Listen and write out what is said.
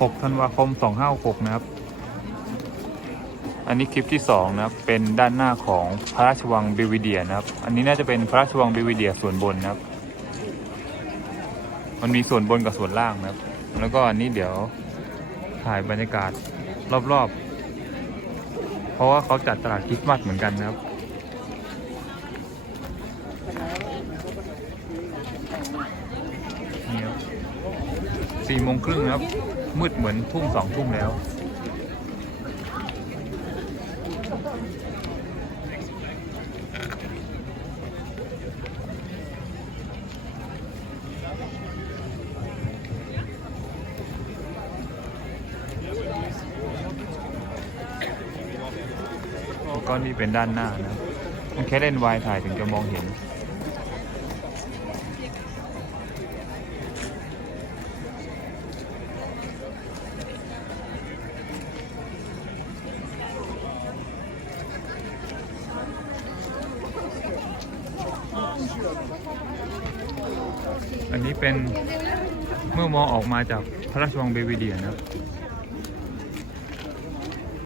6ธันวาคม 2566นะครับ อันนี้คลิปที่2นะครับ เป็นด้านหน้าของพระราชวังเบลวิเดียนะครับ อันนี้น่าจะเป็นพระราชวังเบลวิเดียส่วนบนนะครับ มันมีส่วนบนกับส่วนล่างนะครับ แล้วก็อันนี้เดี๋ยวถ่ายบรรยากาศรอบๆ เพราะว่าเขาจัดตลาดคริสต์มาสเหมือนกันนะครับ นี่ครับ สี่โมงครึ่งครับ มืดเหมือนทุ่มสองทุ่มแล้ว ก็นี่เป็นด้านหน้านะ มันแค่เล่นวายถ่ายถึงจะมองเห็น อันนี้เป็นเมื่อมองออกมาจากพระราชวังเบวิเดียนะครับ